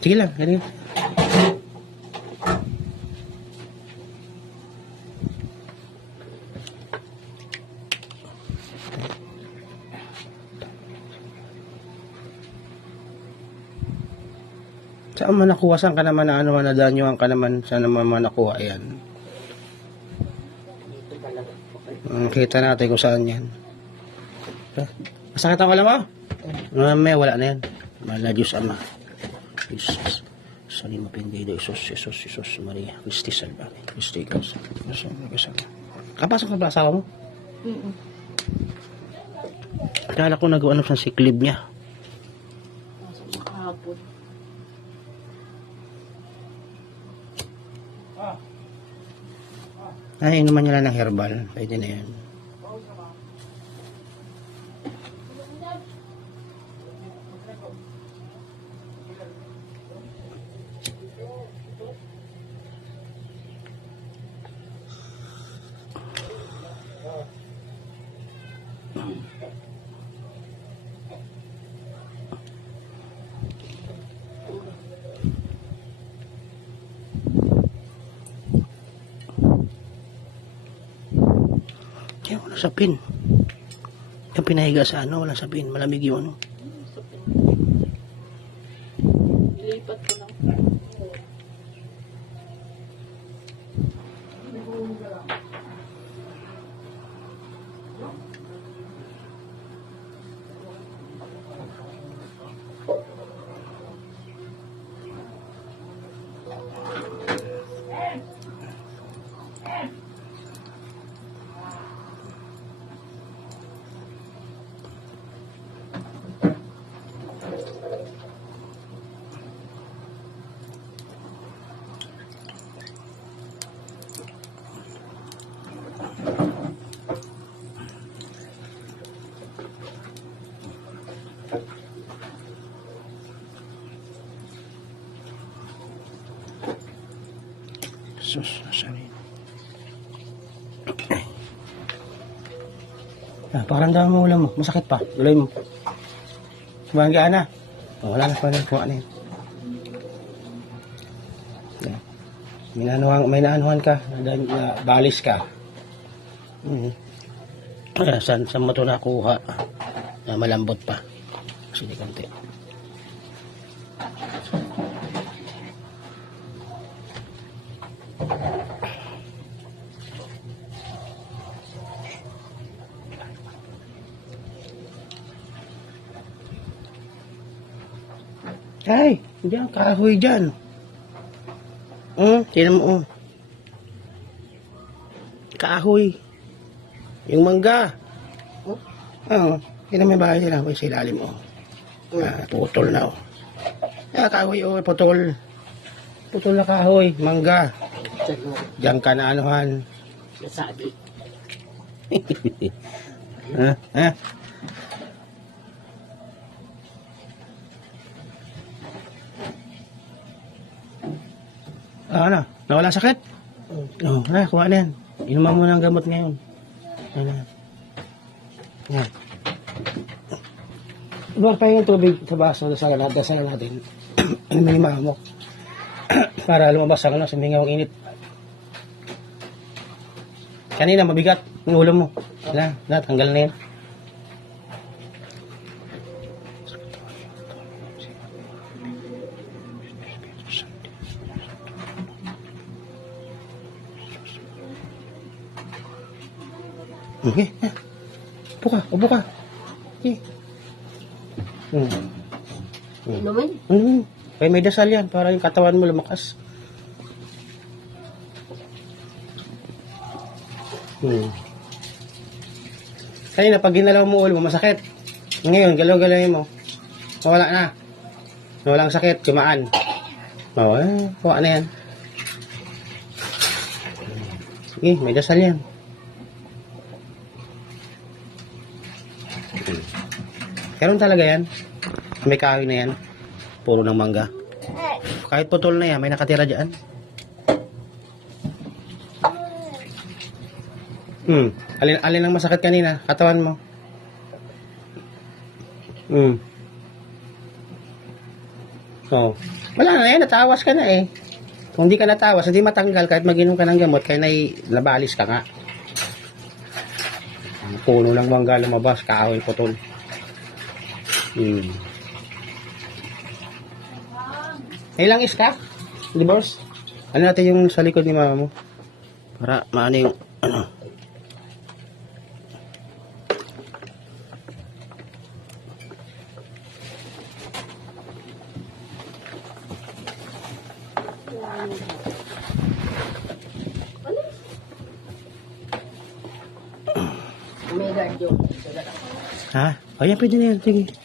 Sige lang, ganyan. Saan man nakuha? Saan ka naman na ano, nadanyuhan ka naman? Saan naman nakuha? Ayan. Kita natin kung saan yan. Masakit ang ulam mo? May wala na yan. Mahal na Diyos Ama. Jesus. Salima Pindido. Jesus Maria. Christi Salvame. Christi Ikaws. Kapasok na ba asawa mo? Akala ko nag-ano sa siklib niya. Kahapon. Ay, inuman nyo lang ng herbal. Pwede na yan. Yan, wala sapin. Yung pinahiga sa ano, wala sapin. Malamig yung ano. Ilipat ko lang. Sus, sorry. Ah, parang dami mo ulam mo. Masakit pa. Tuloy mo. Banggaan na. Oh, wala na pa rin. Kuha na yun. Yan. May naanuhan ka. Na balis ka. Saan mo ito nakuha? Malambot pa. Sige, konti. Ay, diyan, kahoy dyan. Tinan mo, kahoy. Yung mangga. Tinan mo yung bahay nila. Sa ilalim, putol na, kahoy, putol. Putol na kahoy, mangga. Diyan ka na anuhan. Nasabi. Ano? Nawala sakit? Oo. Kuha na yan. Inuman mo ng gamot ngayon. Ano? Yan. Ibuwag pa yung tubig sa baso. Dasalan natin. Ano mo yung mahamok? Para lumabas ang sumingaw ang init. Kanina mabigat yung ulo mo. Tanggal na yan. Okay. Upo ka. Okay. Inumin? Kaya may dasal yan para yung katawan mo lumakas. Kanina pag ginalaw mo ulo mo masakit. Ngayon galaw-galawin mo. Nawala na. Nawalang sakit, kumaan. Kuha na yan. Sige, may dasal yan. Meron talaga yan. May kahoy na yan. Puro ng mangga. Kahit putol na yan, may nakatira dyan. Alin ang masakit kanina? Katawan mo. Oh. Wala na yan, natawas ka na eh. Kung hindi ka natawas, hindi matanggal kahit mag-inom ka ng gamot, kaya nabalis ka nga. Ang puno ng mangga lumabas, kahoy putol. Ilang is ka? Divorce? Ano natin yung sa likod ni mama mo? Para maano yung, ano? Ha? Ayan, pwede na yan. Sige.